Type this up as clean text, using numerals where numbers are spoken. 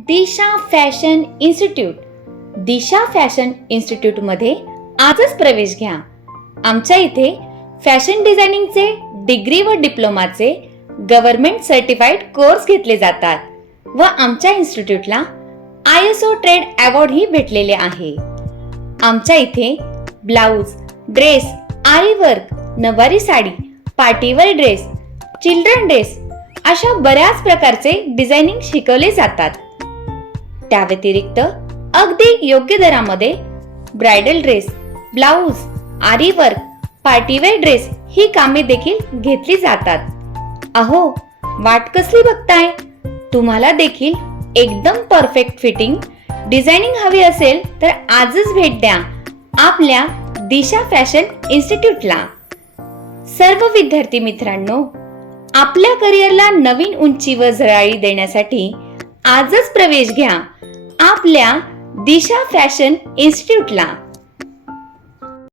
दिशा fashion institute. दिशा fashion इन्स्टिट्यूटमध्ये आजच प्रवेश घ्या. आमच्या इथे फॅशन डिझायनिंगचे डिग्री व डिप्लोमाचे गव्हर्नमेंट सर्टिफाईड कोर्स घेतले जातात व आमच्या इन्स्टिट्यूटला ISO ट्रेड अवॉर्डही भेटलेले आहे. आमच्या इथे ब्लाऊज, ड्रेस, आरी वर्क, नवारी sari, party wear dress, children dress अशा बऱ्याच प्रकारचे डिझायनिंग शिकवले जातात. त्या व्यतिरिक्त अगदी योग्य दरामध्ये ब्रायडल ड्रेस, ब्लाऊज, आरी वर्क, पार्टीवेअर ड्रेस ही कामे देखील घेतली जातात. अहो, वाट कसली बघताय? तुम्हाला देखील एकदम परफेक्ट फिटिंग डिझायनिंग हवी असेल तर आजच भेट द्या आपल्या दिशा फॅशन इन्स्टिट्यूटला. सर्व विद्यार्थी मित्रांनो, आपल्या करिअरला नवीन उंची व झळाळी देण्यासाठी आजच प्रवेश घ्या आपल्या दिशा फॅशन इन्स्टिट्यूटला.